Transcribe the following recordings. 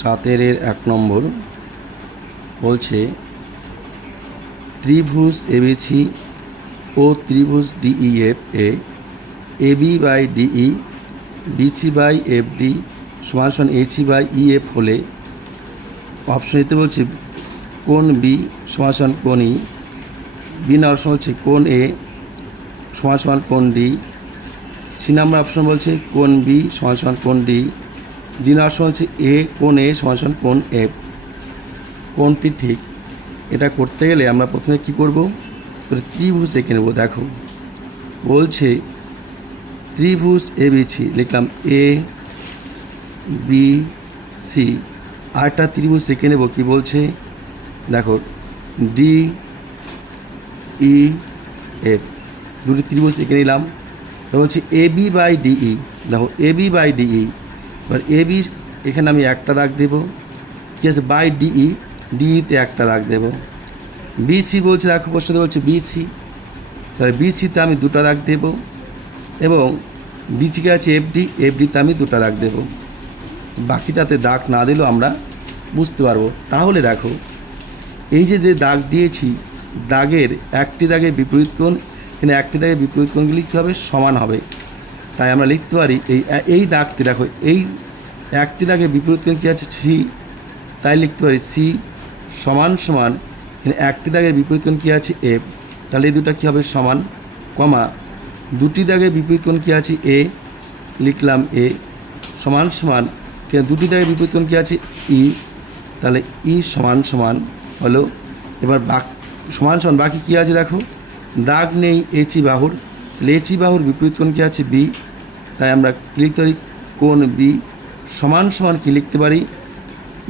7 1 নম্বর বলছে ত্রিভুজ এবিসি ও ত্রিভুজ ডিইএফ এ AB by DE BC by FD সমান সমান এইচই বাই ইএফ হলে অপশন এতে বলছে কোণ বি সমান সমান কোণ ই, বি নাম্বার অপশন বলছে কোণ এ সমান সমান কোণ ডি, সি নাম্বার অপশন বলছে কোণ বি সমান সমান কোণ ডি, ডি নাম্বার অপশন বলছে কোণ এ সমান সমান কোণ এফ। কোণটি ঠিক এটা করতে গেলে আমরা প্রথমে কি করব, ত্রিভুজ এঁকে নেব। দেখো বলছে ত্রিভুজ এবিসি লিখলাম এ বি সি, আরেকটা ত্রিভুজ এঁকে নেব। কি বলছে দেখো ডি ই এফ, দুটি ত্রিভুজ এঁকে নিলাম। বলছি এ বি বাই ডিই, দেখো এ বি বাই ডিই, এবার এ বি এখানে আমি একটা দাগ দেবো, ঠিক আছে, বাই ডিই, ডিইতে একটা দাগ দেবো। বিসি বলছে, দেখো প্রশ্নতে বলছে বিসি, তাহলে বিসিতে আমি দুটো দাগ দেবো, এবং বিচিকে আছে এফডি, এফডিতে আমি দুটো দাগ দেবো। বাকিটাতে দাগ না দিলেও আমরা বুঝতে পারবো। তাহলে দেখো এই যে দাগ দিয়েছি, দাগের একটি দাগের বিপরীত কোণ, এখানে একটি দাগের বিপরীত কোণগুলি কী হবে, সমান হবে। তাই আমরা লিখতে পারি এই দাগটি, দেখো এই একটি দাগের বিপরীত কোণ কী আছে সি, তাই লিখতে পারি সি সমান সমান এখানে একটি দাগের বিপরীত কোণ কী আছে এফ, তাহলে এই দুটো কী হবে সমান, কমা দুটি দাগের বিপরীত কোণ কী আছে এ, লিখলাম এ সমান সমান এখানে দুটি দাগের বিপরীত কোণ কী আছে ই, তাহলে ই সমান সমান হলো। এবার সমান সমান বাকি কী আছে, দেখো দাগ নেই এইচই বাহুর, এইচই বাহুর বিপরীত কোণ কী আছে বি, তাই আমরা কী লিখতে পারি কোণ বি সমান সমান কী লিখতে পারি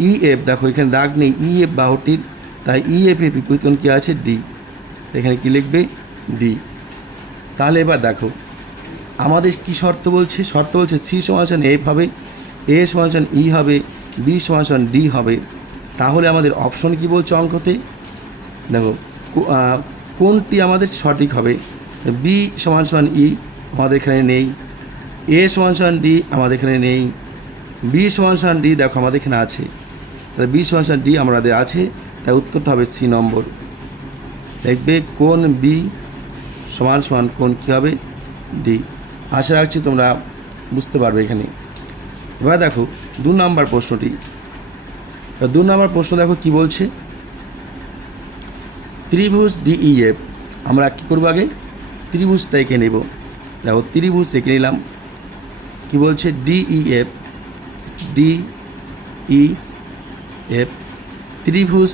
ই এফ। দেখো এখানে দাগ নেই ই এফ বাহুটির, তাই ই এফ এর বিপরীত কোণ কী আছে ডি, এখানে কী লিখবে ডি। তাহলে এবার দেখো আমাদের কি শর্ত বলছে, শর্ত বলছে সি সমান সমান এফ হবে, এ সমান সমান ই হবে, বি সমান সমান ডি হবে। তাহলে আমাদের অপশন কি বলছে অঙ্কতে, দেখো কোনটি আমাদের সঠিক হবে, বি সমান সমান ই আমাদের এখানে নেই, এ সমান সমান ডি আমাদের এখানে নেই, বি সমান সমান ডি দেখো আমাদের এখানে আছে, তাহলে বি সমান সমান ডি আমাদের আছে, তাই উত্তরটা হবে সি নম্বর। দেখবে কোণ বি সমান সমান কোণ কী হবে ডি। আশা রাখছি তোমরা বুঝতে পারবে এখানে। এবার দেখো 2 নম্বর প্রশ্নটি, 2 নম্বর প্রশ্ন দেখো কি বলছে, ত্রিভুজ ডিইএফ, আমরা কী করবো আগে ত্রিভুজটা এঁকে নেব। দেখো ত্রিভুজ এঁকে নিলাম, কী বলছে ডিইএফ, ডিইএফ ত্রিভুজ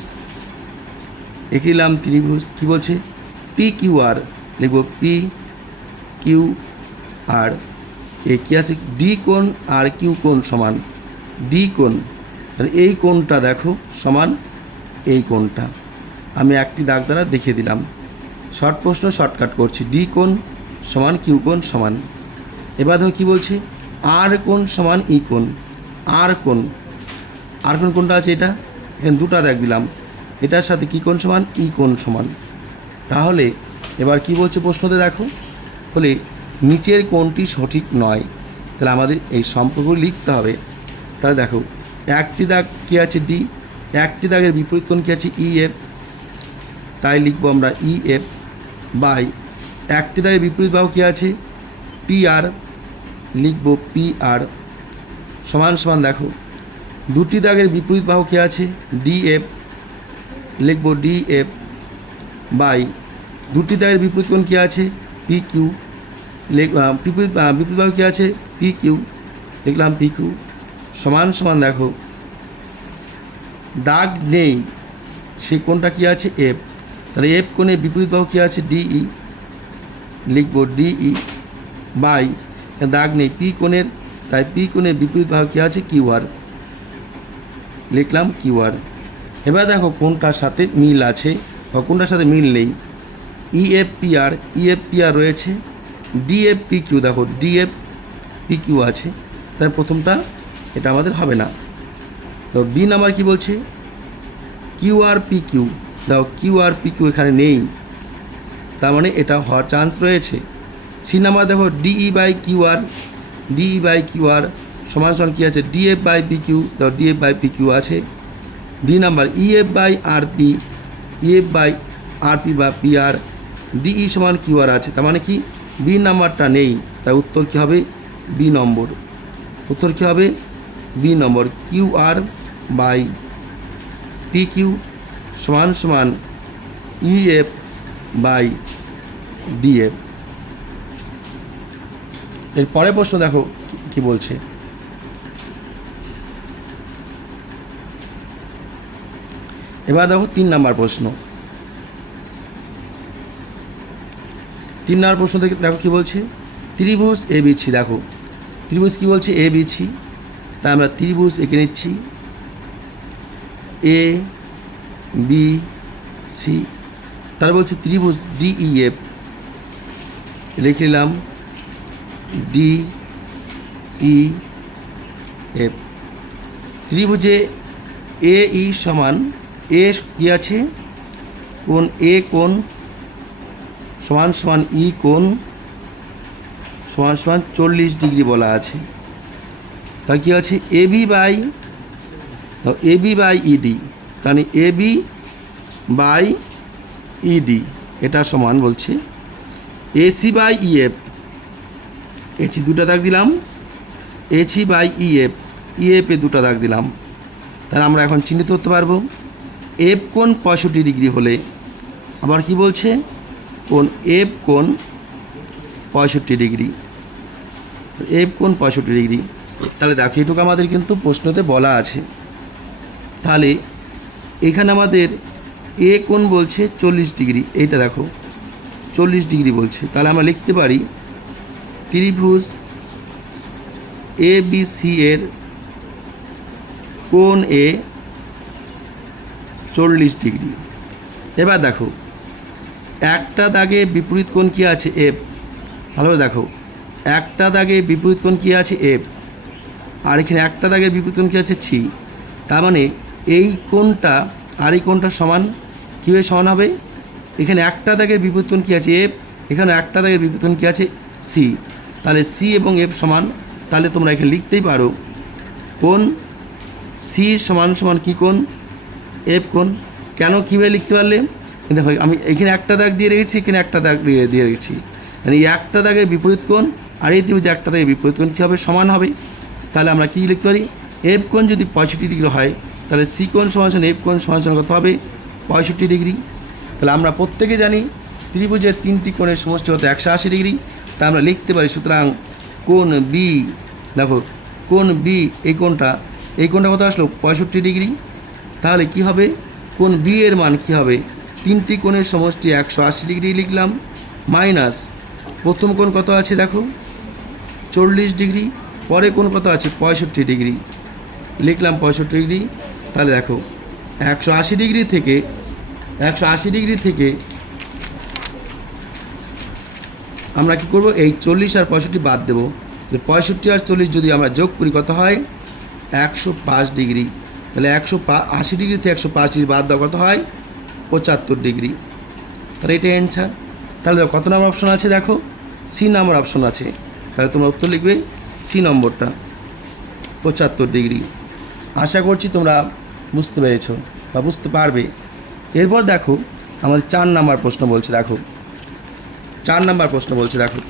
এঁকে নিলাম। ত্রিভুজ কী বলছে পি কিউ আর, লিখব পি কিউ আর, এ কী আছে ডি কোণ আর কিউ কোণ সমান ডি কোণ, তাহলে এই কোণটা দেখো সমান এই কোণটা, আমি একটি দাগ দ্বারা দেখিয়ে দিলাম। শর্ট প্রশ্ন শর্টকাট করছি, ডি কোণ সমান কিউ কোণ সমান। এবার দেখো কী বলছে আর কোণ সমান ই কোণ, আর কোণ, আর কোণ কোনটা আছে এটা, এখানে দুটা দাগ দিলাম, এটার সাথে কী কোণ সমান ই কোণ সমান। তাহলে এবার কি বলছে প্রশ্নতে দেখো, বলে নিচের কোণটি সঠিক নয়, তাহলে আমাদের এই সম্পর্কগুলো লিখতে হবে। তাহলে দেখো একটি দাগ কী আছে ডি, একটি দাগের বিপরীত কোণ কী আছে ই এফ, তাই লিখবো আমরা ই এফ বাই একটি দাগের বিপরীত বাহু কী আছে পি আর, লিখবো পি আর সমান সমান দেখো দুটি দাগের বিপরীত বাহু কী আছে ডি এফ, লিখবো ডি এফ বাই দুটি দাগের বিপরীত কোণ কী আছে পি কিউ, বিপরীত বাহু কী আছে পি কিউ, লিখলাম পি কিউ সমান সমান দেখো দাগ নেই সে কোণটা কী আছে এফ, তাহলে এফ কোণে বিপরীত বাহু কী আছে ডিই, লিখবো ডিই বাই দাগ নেই পি কোণের, তাই পি কোণের বিপরীত বাহু কী আছে কিউ আর, লিখলাম কিউ আর। এবার দেখো কোনটার সাথে মিল আছে বা কোনটার সাথে মিল নেই, ইএফ পি আর রয়েছে, ডিএফ পি কিউ, দেখো ডিএফ পি কিউ আছে, তাই প্রথমটা এটা আমাদের হবে না। তো বি নাম্বার কী বলছে কিউ আর পি কিউ, দেখো কিউ আর পি কিউ এখানে নেই, তার মানে এটা হওয়ার চান্স রয়েছে। সি নাম্বার দেখো ডিই বাই কিউ আর সমান সমান কী আছে DF by P Q, DF by P Q আছে। D number EF by R P, EF by R P বা পি আর, ডিই সমান কিউ আর আছে। তার মানে কি বি নাম্বারটা নেই, তাই উত্তর কী হবে বি নম্বর। উত্তর কী হবে B number, QR by PQ P কিউ সমান সমান ইএফ বাই ডিএফ। এর পরের প্রশ্ন দেখো কি বলছে। এবার দেখো 3 নম্বর প্রশ্ন। 3 নম্বর প্রশ্ন থেকে দেখো কি বলছে, ত্রিভুজ এ বি সি। দেখো ত্রিভুজ কি বলছে এ বি সি, তাই আমরা ত্রিভুজ এঁকে নিচ্ছি এ বি সি। তার বলছে ত্রিভুজ ডিইএফ, লিখে নিলাম ডি ই এফ। ত্রিভুজে এ ই সমান এ কি আছে কোণ এ কোণ সমান সমান ই কোণ সমান সমান 40 ডিগ্রি বলা আছে। তার কী আছে এবি বাই ইডি, মানে এবি বাই ইডি এটা সমান বলছে এসি বাই ইএফ। এসি দুটো দাগ দিলাম, এসি বাই ইএফ, ইএফে দুটো দাগ দিলাম। তাহলে আমরা এখন চিহ্নিত করতে পারবো এফ কোণ 65 ডিগ্রি হলে, আবার কি বলছে কোণ এফ কোণ 65 ডিগ্রি, এফ কোণ 65 ডিগ্রি। তাহলে দেখো এটুকু আমাদের কিন্তু প্রশ্নতে বলা আছে। তাহলে এখানে আমাদের এ কোণ বলছে 40 ডিগ্রি, এইটা দেখো 40 ডিগ্রি বলছে। তাহলে আমরা লিখতে পারি ত্রিভুজ এ বি সি এর কোণ এ 40 ডিগ্রি। এবার দেখো একটা দাগে বিপরীত কোণ কী আছে এফ, ভালোভাবে দেখো একটা দাগে বিপরীত কোণ কী আছে এফ, আর এখানে একটা দাগের বিপরীত কোণ কী আছে সি। তার মানে এই কোণটা আর এই কোণটা সমান, কীভাবে সমান হবে, এখানে একটা দাগের বিপরীত কোণ কী আছে এফ, এখানে একটা দাগের বিপরীত কোণ কী আছে সি। তাহলে সি এবং এফ সমান, তাহলে তোমরা এখানে লিখতেই পারো কোণ সি সমান সমান কী কোণ এফ কোণ। কেন কীভাবে লিখতে পারলে, দেখো আমি এখানে একটা দাগ দিয়ে রেখেছি, এখানে একটা দাগ দিয়ে রেখেছি, মানে এই একটা দাগের বিপরীত কোণ আর এই ত্রিভুজে একটা দাগের বিপরীত কোণ কী হবে সমান হবে। তাহলে আমরা কী লিখতে পারি এফ কোণ যদি 65 ডিগ্রি হয় তাহলে সি কোণ সমান সমান এফ কোণ সমান সমান কত হবে 65 ডিগ্রি। তাহলে আমরা প্রত্যেকে জানি ত্রিভুজের 3টি কোণের সমষ্টি হতো 180 ডিগ্রি। তা আমরা লিখতে পারি সুতরাং কোণ বি, দেখো কোণ বি এই কোণটা কত আসলো 65 ডিগ্রি। তাহলে কি হবে কোণ বি এর মান কী হবে, 3টি কোণের সমষ্টি 180 ডিগ্রি লিখলাম, মাইনাস প্রথম কোণ কত আছে দেখো 40 ডিগ্রি, পরে কোণ কত আছে 65 ডিগ্রি লিখলাম 65 ডিগ্রি। তাহলে দেখো 180 ডিগ্রি থেকে আমরা কি করব এই 40 আর 65 বাদ দেবো, 65 আর 40 যদি আমরা যোগ করি কত হয় 105 ডিগ্রি। তাহলে 180 ডিগ্রি থেকে 105 ডিগ্রি বাদ দেওয়া কত হয় 75 ডিগ্রি। তাহলে এটাই অ্যান্সার। তাহলে কত নম্বর অপশন আছে দেখো সি নাম্বার অপশন আছে। তাহলে তোমরা উত্তর লিখবে সি নম্বরটা 75 ডিগ্রি। আশা করছি তোমরা বুঝতে পেরেছো বা বুঝতে পারবে। এরপর দেখো আমাদের 4 নাম্বার প্রশ্ন বলছে, দেখো 4 নাম্বার প্রশ্ন বলছে, দেখো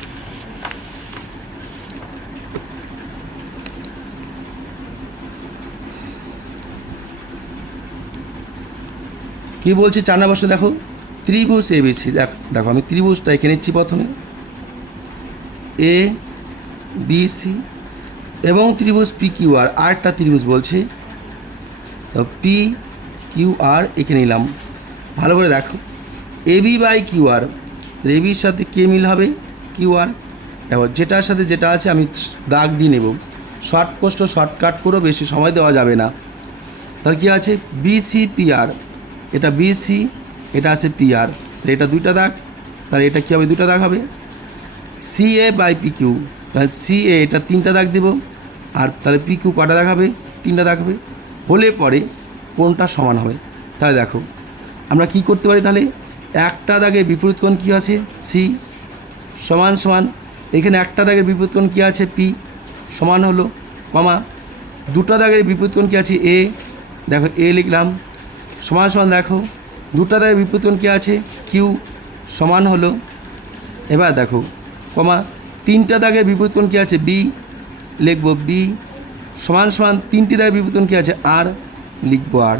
কী বলছে 4 নাম্বার প্রশ্ন। দেখো ত্রিভুজ এবিসি, দেখো আমি ত্রিভুজটা এঁকে নিচ্ছি প্রথমে এ বি সি এবং ত্রিভুজ পি কিউ আর, আরেকটা ত্রিভুজ বলছে তো পি কিউ আর এঁকে নিলাম। ভালো করে দেখো এবি বাই কিউ আর, এবির সাথে কে মিল হবে কিউ আর। দেখো যেটার সাথে যেটা আছে আমি দাগ দিয়ে নেব, শর্ট পোস্ট শর্টকাট করেও বেশি সময় দেওয়া যাবে না। তাহলে কী আছে বিসি পি আর, এটা বিসি এটা আছে পি আর, এটা 2টা দাগ, তাহলে এটা কী হবে 2টা দাগ হবে। সি এ বাই পি কিউ, তাহলে সি এ এটা 3টা দাগ দেব, আর তাহলে পি কিউ কটা দাগ হবে 3টা দাগ হবে, হলে পরে কোণটা সমান হবে। তাহলে দেখো আমরা কি করতে পারি, তাহলে একটা দাগের বিপরীত কোণ কী আছে সি সমান সমান এখানে একটা দাগের বিপরীত কোণ কী আছে পি সমান হলো, কমা দুটো দাগের বিপরীত কোণ কী আছে এ, দেখো এ লিখলাম, সমান সমান দেখো দুটো দাগের বিপরীত কোণ কী আছে কিউ, সমান হলো। এবার দেখো কমা তিনটা দাগের বিপরীত কোণ কী আছে বি, লিখবো বি, সমান সমান তিনটি দাগের বিপরীত কোণ কী আছে আর, লিখবো আর।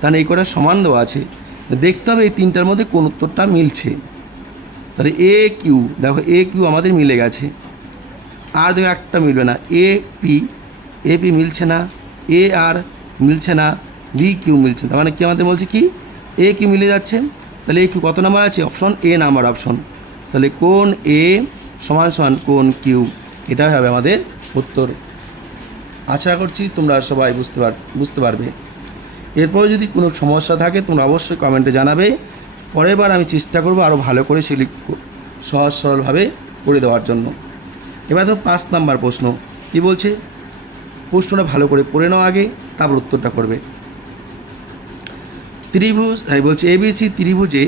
তাহলে এই কটা সমান দেওয়া আছে, দেখতে হবে এই তিনটার মধ্যে কোন উত্তরটা মিলছে। তাহলে এ কিউ, দেখো এ কিউ আমাদের মিলে গেছে, আর দেখো একটা মিলবে না, এ পি মিলছে না, এ আর মিলছে না, বি কিউ মিলছে না। তার মানে কি আমাদের বলছে কি এ কিউ মিলে যাচ্ছে। তাহলে এ কিউ কত নাম্বার আছে, অপশন এ নাম্বার অপশন। তাহলে কোণ এ সমান সমান কোণ কিউ, এটাই হবে আমাদের উত্তর। আশা করছি তোমরা সবাই বুঝতে পারবে। এরপরে যদি কোনো সমস্যা থাকে তোমরা অবশ্যই কমেন্টে জানাবে, পরের বার আমি চেষ্টা করব আরও ভালো করে সেগুলি সহজ সরলভাবে করে দেওয়ার জন্য। এবার তো 5 নাম্বার প্রশ্ন কী বলছে, প্রশ্নটা ভালো করে পড়ে নাও আগে, তারপর উত্তরটা করবে। ত্রিভুজ বলছে এবিসি ত্রিভুজে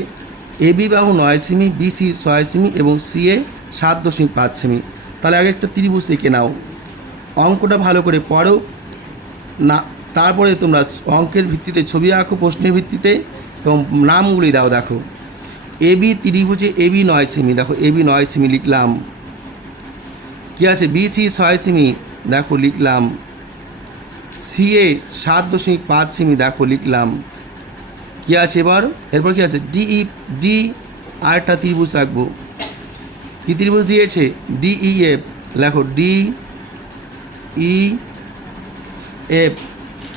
এবি বাহু 9 সেমি, বিসি 6 সেমি এবং সিএ 7.5 সেমি। তাহলে আগে একটা ত্রিভুজ এঁকে নাও, অঙ্কটা ভালো করে পড়ো না, তারপরে তোমরা অঙ্কের ভিত্তিতে ছবি আঁকো প্রশ্নের ভিত্তিতে এবং নামগুলি দাও। দেখো এবি ত্রিভুজে এবি 9 সেমি, দেখো এবি 9 সেমি লিখলাম, কী আছে বিসি 6 সেমি, দেখো লিখলাম, সিএ 7.5 সেমি, দেখো লিখলাম, কী আছে এবার এরপর কী আছে ডি আরেকটা ত্রিভুজ আঁকবো, কী ত্রিভুজ দিয়েছে ডিইএফ, লেখো ডিইএফ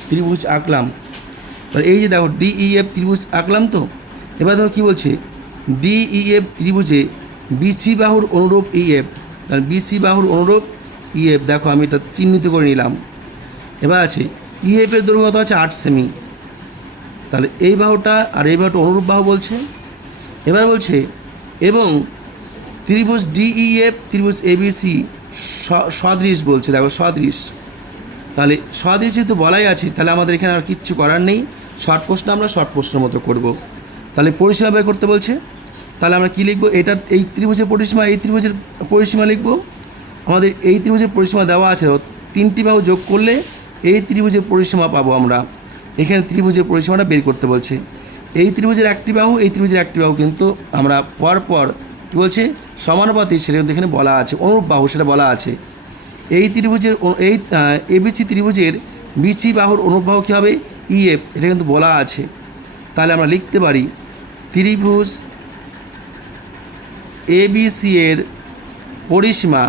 ত্রিভুজ আঁকলাম। এই যে দেখো ডিইএফ ত্রিভুজ আঁকলাম, তো এবার দেখো কী বলছে ডিইএফ ত্রিভুজে বিসি বাহুর অনুরূপ ইএফ, বিসি বাহুর অনুরূপ ইএফ, দেখো আমি এটা চিহ্নিত করে নিলাম। এবার আছে ইএফের দৈর্ঘ্য কত আছে 8 সেমি, তাহলে এই বাহুটা আর এই বাহুটা অনুরূপ বাহু বলছে। এবার বলছে এবং ত্রিভুজ ডিইএফ ত্রিভুজ এবিসি সদৃশ বলছে, দেখো সদৃশ, তাহলে সদৃশ যেহেতু বলাই আছে তাহলে আমাদের এখানে আর কিচ্ছু করার নেই, শর্ট প্রশ্ন আমরা শর্ট প্রশ্নের মতো করব। তাহলে পরিসীমা বের করতে বলছে, তাহলে আমরা কী লিখবো, এটার এই ত্রিভুজের পরিসীমা, এই ত্রিভুজের পরিসীমা লিখব। আমাদের এই ত্রিভুজের পরিসীমা দেওয়া আছে, 3টি বাহু যোগ করলে এই ত্রিভুজের পরিসীমা পাবো আমরা। এখানে ত্রিভুজের পরিসীমাটা বের করতে বলছে, এই ত্রিভুজের একটি বাহু এই ত্রিভুজের একটি বাহু কিন্তু আমরা পর কী বলছে সমানুপাতিক, সেটা কিন্তু এখানে বলা আছে, অনুরূপ বাহু সেটা বলা আছে। এই ত্রিভুজের এই এবিসি ত্রিভুজের বিসি বাহুর অনুরূপ বাহু কী হবে ইএফ, এটা কিন্তু বলা আছে। তাহলে আমরা লিখতে পারি ত্রিভুজ এবিসি এর পরিসীমা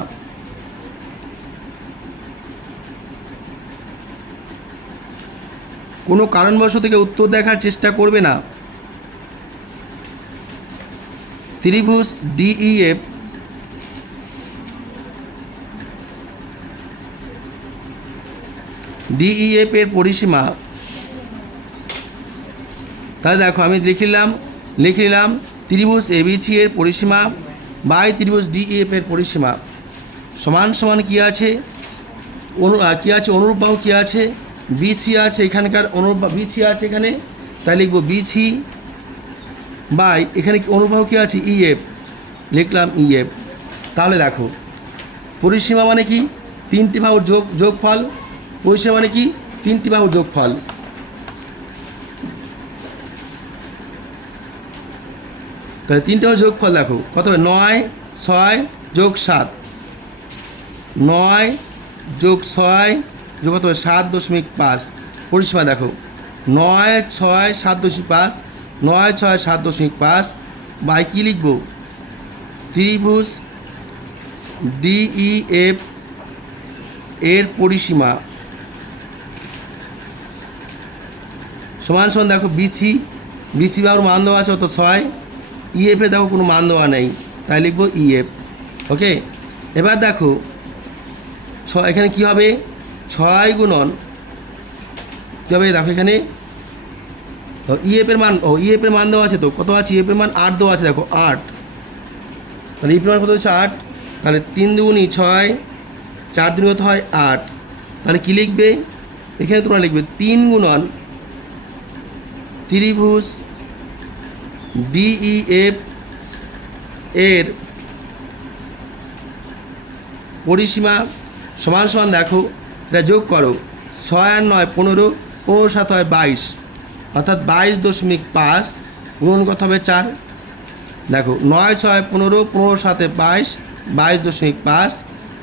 কোনো কারণবশত থেকে উত্তর দেখার চেষ্টা করবে না। ত্রিভুজ ডিইএফ এর পরিসীমা, তাহলে দেখো আমি লিখলাম ত্রিভুজ এবিসি এর পরিসীমা বাই ত্রিভুজ ডিইএফ এর পরিসীমা সমান সমান কী আছে অনুরূপ বাহু কী আছে বিসি আছে, এখানকার অনুরূপ বিসি আছে এখানে, তাই লিখবো বিসি বাই এখানে অনুরূপ বাহু কী আছে ইএফ, লিখলাম ইএফ। তাহলে দেখো পরিসীমা মানে কি 3টি বাহুর যোগফল, পরিসীমা মানে কি 3টি বাহুর যোগফল। তাহলে 3টি বাহুর যোগফল দেখো কত হবে 9 6 যোগ 7, 9 যোগ 6 যোগ কত হবে 7.5, পরিসীমা দেখো 9 6 7.5, 9 6 7.5 বাই কী লিখব ত্রিভুজ ডিইএফ এর পরিসীমা সমান সমান দেখো বিসি বাহুর মান দেওয়া আছে অত 6, ইএফে দেখো কোনো মান দেওয়া নেই, তাই লিখবো ইএফ। ওকে, এবার দেখো এখানে কী হবে 6 গুণন কী হবে, দেখো এখানে ইএফের মান দেওয়া আছে, তো কত আছে ইএফের মান 8 দেওয়া আছে, দেখো 8, তাহলে ইএফের মান কত হচ্ছে 8, তাহলে 3 দুগুণী 6, 4 দুগুণী কত হয় 8, তাহলে কী লিখবে এখানে তোমরা লিখবে 3 গুণন ত্রিভুজ ডিইএফ এর পরিসীমা সমান সমান দেখো এটা যোগ করো, 6 আর 9 15, 15 7 হয় 22, অর্থাৎ 22.5 গুণ কত হবে 4। দেখো 9 6 15, 15 7 22, 22.5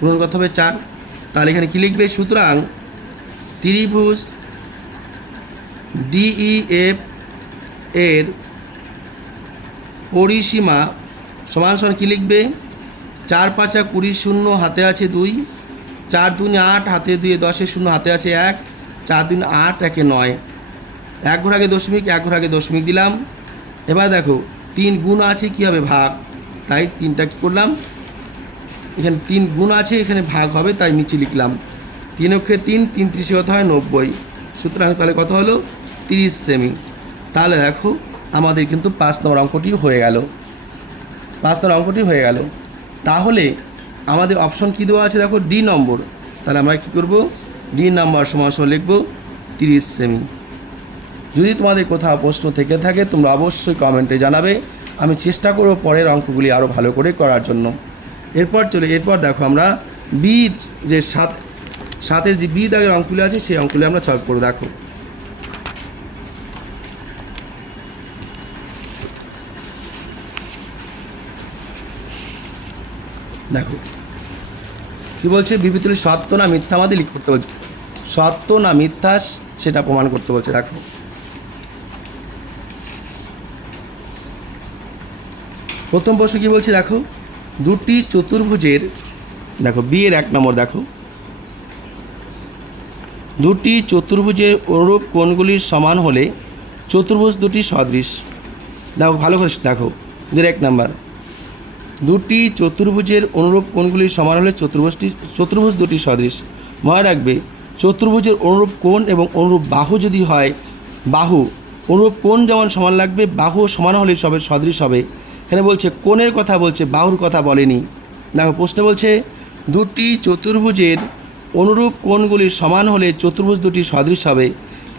গুণ কত হবে 4। তাহলে এখানে কী লিখবে? সুতরাং ত্রিভুজ DEF এর পরিসীমা সমান সমান কী লিখবে? 4 5 20 শূন্য হাতে আছে 2, 4 2 8 হাতে 2 10 শূন্য হাতে আছে 1, 4 2 8 1 9, 1 ঘর আগে দশমিক, 1 ঘর আগে দশমিক দিলাম। এবার দেখো 3 গুণ আছে, কী হবে? ভাগ। তাই 3টা কী করলাম? এখানে 3 গুণ আছে, এখানে ভাগ হবে, তাই নিচে লিখলাম। 3 অক্ষে 3, 3 ত্রিশে কত হয়? 90। সুতরাং তাহলে কত হলো? 30 সেমি। তাহলে দেখো আমাদের কিন্তু 5 নম্বর অঙ্কটি হয়ে গেল। 5 নম্বর অঙ্কটি হয়ে গেল। তাহলে আমাদের অপশন কী দেওয়া আছে? দেখো ডি নম্বর। তাহলে আমরা কী করব? ডি নাম্বার সমান সমান লিখব 30 সেমি। যদি তোমাদের কোথাও প্রশ্ন থেকে থাকে তোমরা অবশ্যই কমেন্টে জানাবে, আমি চেষ্টা করব পরের অঙ্কগুলি আরও ভালো করে করার জন্য। এরপর দেখো আমরা বি যে 7-7-এর যে বি দাগের অঙ্কগুলি আছে সেই অঙ্কগুলি আমরা সলভ করব। দেখো দেখো কী বলছে? বিবৃতিগুলি সত্য না মিথ্যা আমাদের লিখ করতে বলছে। সত্য না মিথ্যা সেটা প্রমাণ করতে বলছে। দেখো প্রথম প্রশ্ন কী বলছে? দেখো দুটি চতুর্ভুজের, দেখো বি এর 1 নম্বর, দেখো দুটি চতুর্ভুজের অনুরূপ কোণগুলির সমান হলে চতুর্ভুজ দুটি সদৃশ। দেখো ভালো করে দেখো, এদের 1 নম্বর, দুটি চতুর্ভুজের অনুরূপ কোণগুলির সমান হলে চতুর্ভুজ দুটি সদৃশ। মনে রাখবে চতুর্ভুজের অনুরূপ কোণ এবং অনুরূপ বাহু যদি হয়, বাহু অনুরূপ কোণ যেমন সমান লাগবে, বাহু সমান হলে সবে সদৃশ হবে। এখানে বলছে কোণের কথা বলছে, বাহুর কথা বলেনি। দেখো প্রশ্নে বলছে দুটি চতুর্ভুজের অনুরূপ কোণগুলির সমান হলে চতুর্ভুজ দুটি সদৃশ হবে।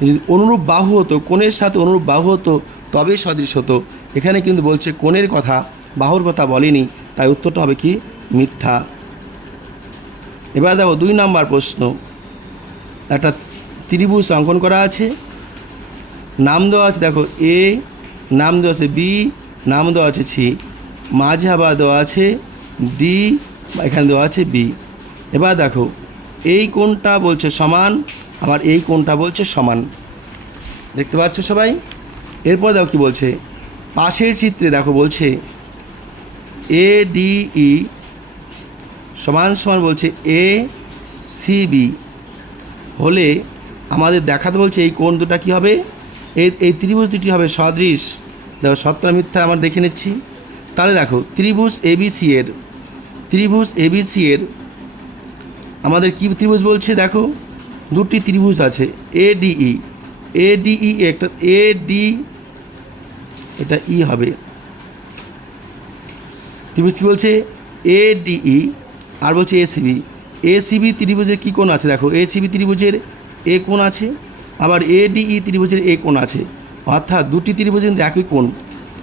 যদি অনুরূপ বাহু হতো, কোণের সাথে অনুরূপ বাহু হতো তবেই সদৃশ হতো। এখানে কিন্তু বলছে কোণের কথা, বাহুর কথা বলেনি, তাই উত্তরটা হবে কি? মিথ্যা। এবার দেখো 2 নম্বর প্রশ্ন, একটা ত্রিভুজ অঙ্কন করা আছে, নাম দেওয়া আছে, দেখো এ, নাম দেওয়া আছে বি, নাম দেওয়া আছে সি, মাঝে আবার দেওয়া আছে ডি, এখানে দেওয়া আছে বি। এবার দেখো এই কোণটা বলছে সমান, আবার এই কোণটা বলছে সমান, দেখতে পাচ্ছ সবাই? এরপর দেখো কী বলছে? পাশের চিত্রে দেখো বলছে ADE সমান সমান বলছে ACB হলে আমাদের দেখাতে বলছে এই কোণ দুটা কী হবে? এই ত্রিভুজ দুটি হবে সদৃশ। দেখো সত্য না মিথ্যা আমরা দেখে নিচ্ছি। তাহলে দেখো ত্রিভুজ ABC এর আমাদের কী ত্রিভুজ বলছে? দেখো দুটি ত্রিভুজ আছে ADE একটা AD, এটা ই হবে। ত্রিভুজ কী বলছে? ADE আর বলছে ACB ত্রিভুজের কী কোণ আছে? দেখো ACB ত্রিভুজের এ কোণ আছে, আবার ADE ত্রিভুজের এ কোণ আছে, অর্থাৎ দুটি ত্রিভুজের কিন্তু একই কোণ।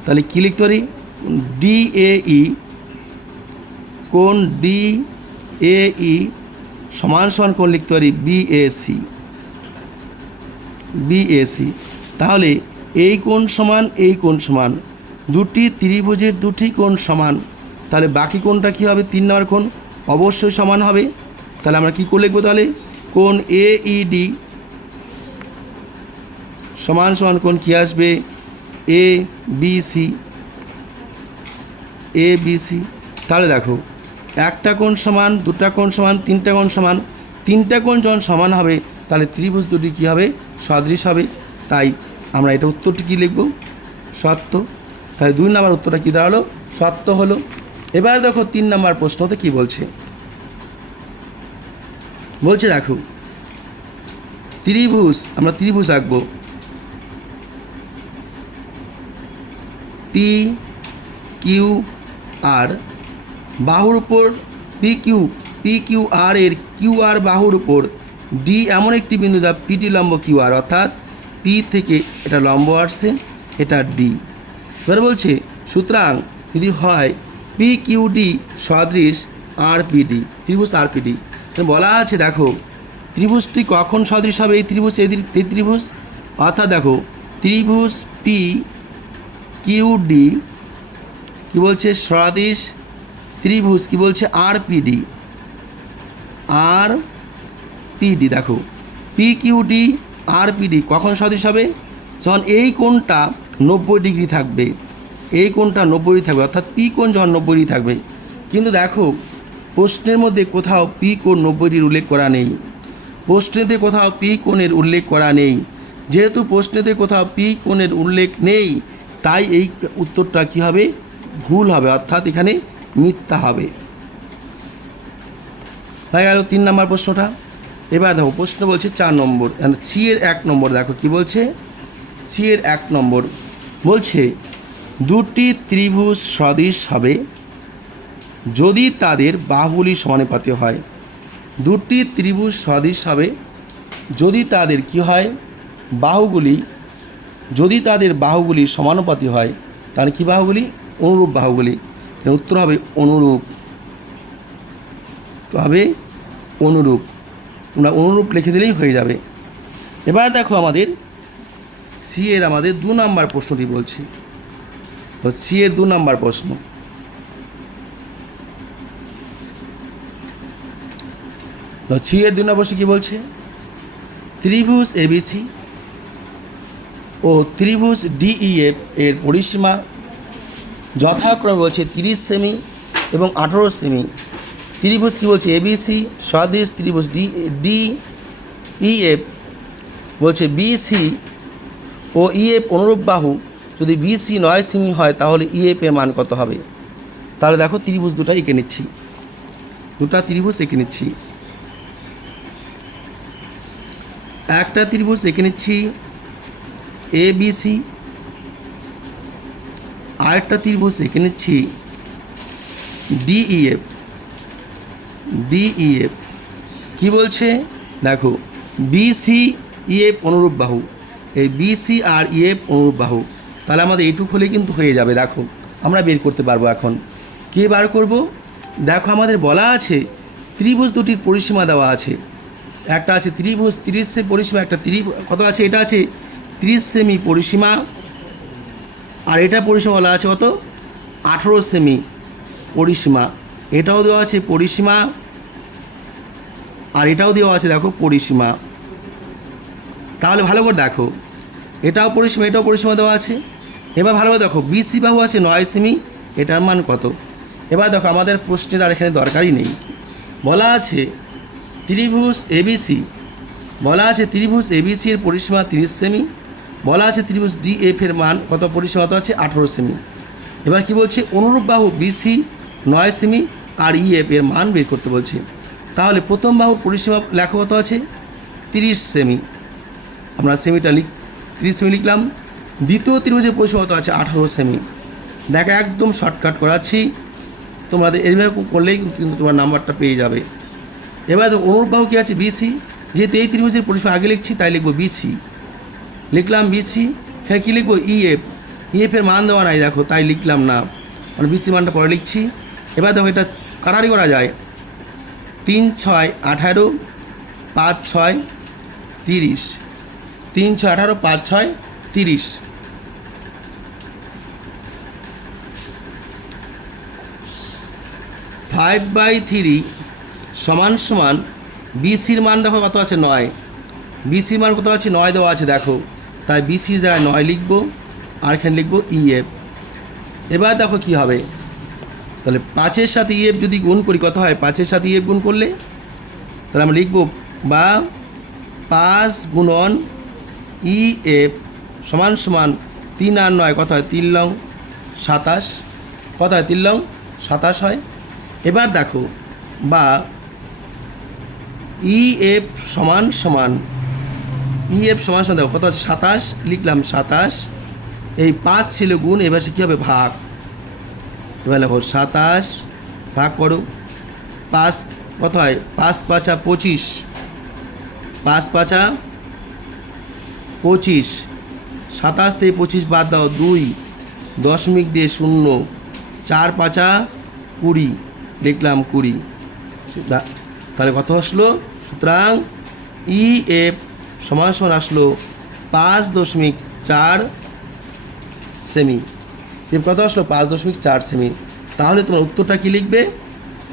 তাহলে কী লিখতে পারি? DAE কোণ DAE সমান সমান কোণ লিখতে পারি BAC। তাহলে এই কোণ সমান এই কোণ সমান, দুটি ত্রিভুজের দুটি কোণ সমান, তাহলে বাকি কোণটা কী হবে? 3 নম্বর কোণ অবশ্যই সমান হবে। তাহলে আমরা কী করে লিখবো? তাহলে কোণ AED সমান সমান কোণ কী আসবে? ABC। তাহলে দেখো একটা কোণ সমান, দুটা কোণ সমান, তিনটা কোণ সমান, তিনটা কোণ যখন সমান হবে তাহলে ত্রিভুজ দুটি কী হবে? সদৃশ হবে। তাই আমরা এটা উত্তরটি কী লিখব? সত্য। তাই 2 নম্বর উত্তরটা কী দাঁড়ালো? সত্য হলো। এবার দেখো 3 নম্বর প্রশ্নতে কী বলছে? বলছে দেখো ত্রিভুজ, আমরা ত্রিভুজ আঁকবো PQR বাহুর উপর PQR এর QR বাহুর উপর D এমন একটি বিন্দু যা PD লম্ব QR, অর্থাৎ P থেকে এটা লম্ব আসছে, এটা D। এবার বলছে সুতরাং যদি হয় PQD সদৃশ RPD, ত্রিভুজ RPD বলা আছে। দেখো ত্রিভুজটি কখন সদৃশ হবে এই ত্রিভুজ এই ত্রিভুজ? অর্থাৎ দেখো ত্রিভুজ পি কিউ ডি কী বলছে সদৃশ ত্রিভুজ কী বলছে আর পিডি দেখো পি কিউ ডি আর পিডি কখন সদৃশ হবে? যখন এই কোণটা 90 ডিগ্রি থাকবে, এই কোণটা 90 ডিগ্রি থাকবে, অর্থাৎ পি কোণ যখন 90 ডিগ্রি থাকবে। কিন্তু দেখো প্রশ্নের মধ্যে কোথাও পি কোণ 90 ডিগ্রির উল্লেখ করা নেই, প্রশ্নেতে কোথাও পি কোণের উল্লেখ করা নেই। যেহেতু প্রশ্নেতে কোথাও পি কোণের উল্লেখ নেই, তাই এই উত্তরটা কী হবে? ভুল হবে, অর্থাৎ এখানে মিথ্যা হবে। হয়ে গেল 3 নম্বর প্রশ্নটা। এবার দেখো প্রশ্ন বলছে 4 নম্বর, সি এর 1 নম্বর। দেখো কি বলছে, সি এর 1 নম্বর বলছে দুটি ত্রিভুজ সদৃশ হবে যদি তাদের বাহুগুলি সমানুপাতি হয়। দুটি ত্রিভুজ সদৃশ হবে যদি তাদের কি হয়? বাহুগুলি, যদি তাদের বাহুগুলি সমানুপাতি হয়। তাহলে কি বাহুগুলি? অনুরূপ বাহুগুলি। উত্তর হবে অনুরূপ, হবে অনুরূপ। তোমরা অনুরূপ লিখে দিলেই হয়ে যাবে। এবার দেখো আমাদের সি এর 2 নম্বর প্রশ্নটি বলছি। তো সি এর 2 নম্বর প্রশ্ন, সি এর 2 নম্বর প্রশ্ন কী বলছে? ত্রিভুজ এবিসি ও ত্রিভুজ ডিইএফ এর পরিসীমা যথাক্রমে বলছে 30 সেমি এবং 18 সেমি। ত্রিভুজ কী বলছে? এবিসি সদৃশ ত্রিভুজ ডিইএফ বলছে বিসি ও ইএফ অনুরূপ বাহু যদি বিসি 9 সেমি হয় তাহলে ইএফ এর মান কত হবে? তাহলে দেখো ত্রিভুজ দুটো এঁকে নিচ্ছি, দুটা ত্রিভুজ এঁকে নিচ্ছি। একটা ত্রিভুজ এঁকে নিচ্ছি এবিসি, আরেকটা ত্রিভুজ এঁকে নিচ্ছি ডিইএফ। কী বলছে? দেখো বিসি ইএফ অনুরূপ বাহু, এই বিসি আর ইএফ অনুরূপ বাহু। তাহলে আমাদের এইটুকু হলে কিন্তু হয়ে যাবে। দেখো আমরা বের করতে পারবো। এখন কে বার করব? দেখো আমাদের বলা আছে ত্রিভুজ দুটির পরিসীমা দেওয়া আছে। একটা আছে ত্রিভুজ 30 সেমি পরিসীমা, একটা কত আছে? এটা আছে 30 সেমি পরিসীমা, আর এটা পরিসীমা বলা আছে কত? 18 সেমি পরিসীমা। এটাও দেওয়া আছে পরিসীমা, আর এটাও দেওয়া আছে দেখো পরিসীমা। তাহলে ভালো করে দেখো, এটাও পরিসীমা, এটাও পরিসীমা দেওয়া আছে। এবার ভালো করে দেখো বিসি বাহু আছে 9 সেমি, এটার মান কত? এবার দেখো আমাদের প্রশ্নের আর এখানে দরকারই নেই। বলা আছে ত্রিভুজ এবিসি, বলা আছে ত্রিভুজ এবিসি এর পরিসীমা 30 সেমি, বলা আছে ত্রিভুজ ডিএফ এর মান কত? পরিসীমা কত আছে? 18 সেমি। এবার কি বলছে? অনুরূপ বাহু বিসি 9 সেমি আর ইএফ এর মান বের করতে বলছে। তাহলে প্রথম বাহুর পরিসীমা লেখা কত আছে? 30 সেমি, আমরা সেমিটা 30 সেমি লিখলাম। দ্বিতীয় ত্রিভুজের পরিসীমা কত আছে? 18 সেমি। দেখো একদম শর্টকাট করাচ্ছি, তোমাদের এরকম করলেই কিন্তু তোমার নাম্বারটা পেয়ে যাবে। এবার অনুরূপ বাহু কী আছে? বিসি। যেহেতু এই ত্রিভুজের পরিসীমা আগে লিখছি তাই লিখবো বিসি, লিখলাম বিসি। এখানে কী লিখবো? ইএফ এর মান দেওয়া নাই দেখো, তাই লিখলাম না, মানে বিসি মানটা পরে লিখছি। এবার দেখো এটা কাটারি করা যায়, 3 6 18, 5 6 30, 3 6 18, 5 6 30। 5/3 সমান সমান বিসির মান দেখো কত আছে? 9। বিসির মান কত আছে? 9 দেওয়া আছে দেখো, তাই বিসির জায়গায় 9 লিখবো, আর এখানে লিখবো ইএফ। এবার দেখো কি হবে? তাহলে 5-এর সাথে ইএফ যদি গুণ করি কত হয়? 5-এর সাথে ইএফ গুণ করলে তাহলে আমরা লিখবো বা 5 গুণন ইএফ সমান সমান 3 আর 9 কত হয়? 3 লং 27, কত হয়? 3 লং 27 হয়। এবার দেখো বা ইএফ সমান সমান দেখো কত আছে? 27 লিখলাম, 27। এই 5 ছিল গুণ, এবার সে কী হবে? ভাগ। এবার দেখো 27 ভাগ করো, 5 কত হয়? 5 5 25, 5 5 25, 27 থেকে 25 বাদ দাও 2, দশমিক দিয়ে 0, 4 5 20 লিখলাম 20। তাহলে কত আসলো? সুতরাং EF সমান সমান আসলো 5.4 সেমি। এর কত আসলো 5.4 সেমি। তাহলে তোমার উত্তরটা কী লিখবে?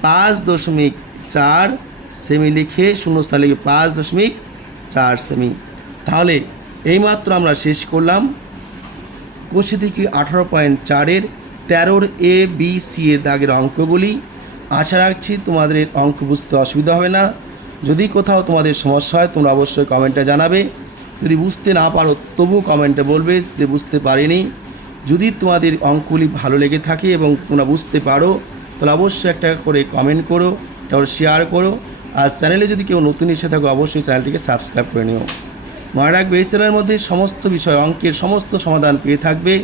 5.4 সেমি লিখে শূন্যস্থান লিখে 5.4 সেমি। তাহলে এইমাত্র আমরা শেষ করলাম কোষিদিকি 18.4-এর 13-র ABC এর দাগের অঙ্কগুলি। আশা রাখছি তোমাদের অঙ্ক বুঝতে অসুবিধা হবে না। যদি কোথাও তোমাদের সমস্যা হয় তোমরা অবশ্যই কমেন্টে জানাবে। যদি বুঝতে না পারো তবুও কমেন্টে বলবে যে বুঝতে পারিনি। যদি তোমাদের অঙ্কগুলি ভালো লেগে থাকে এবং তোমরা বুঝতে পারো তাহলে অবশ্যই একটা করে কমেন্ট করো, তারপর শেয়ার করো। আর চ্যানেলে যদি কেউ নতুন এসে থাকো অবশ্যই চ্যানেলটিকে সাবস্ক্রাইব করে নিও। মনে রাখবে এই চ্যানেলের মধ্যে সমস্ত বিষয় অঙ্কের সমস্ত সমাধান পেয়ে থাকবে,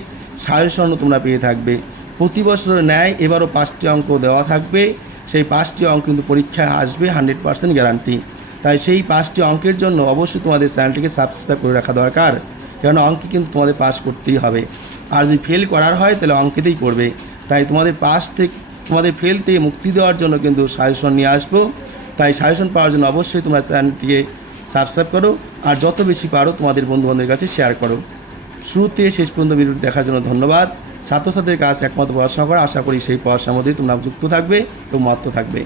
সাজেশনও তোমরা পেয়ে থাকবে। প্রতি বছরের ন্যায় এবারও 5টি অঙ্ক দেওয়া থাকবে। সেই 5টি অঙ্ক কিন্তু পরীক্ষায় আসবে 100% গ্যারান্টি। তাই সেই 5টি অঙ্কের জন্য অবশ্যই তোমাদের চ্যানেলটিকে সাবস্ক্রাইব করে রাখা দরকার, কারণ অঙ্কে কিন্তু তোমাদের পাস করতেই হবে। আর যদি ফেল করার হয় তাহলে অঙ্কেতেই করবে। তাই তোমাদের ফেল থেকে মুক্তি দেওয়ার জন্য কিন্তু সাজেশন নিয়ে আসবো। তাই সাজেশন পাওয়ার জন্য অবশ্যই তোমরা চ্যানেলটিকে সাবস্ক্রাইব করো আর যত বেশি পারো তোমাদের বন্ধুবান্ধবের কাছে শেয়ার করো। শুরুতে শেষ পর্যন্ত ভিডিও দেখার জন্য ধন্যবাদ। ছাত্রছাত্রীদের কাছে একমাত্র পড়াশোনা করা, আশা করি সেই পড়াশোনার মধ্যেই তোমরা যুক্ত থাকবে এবং মত্ত থাকবে।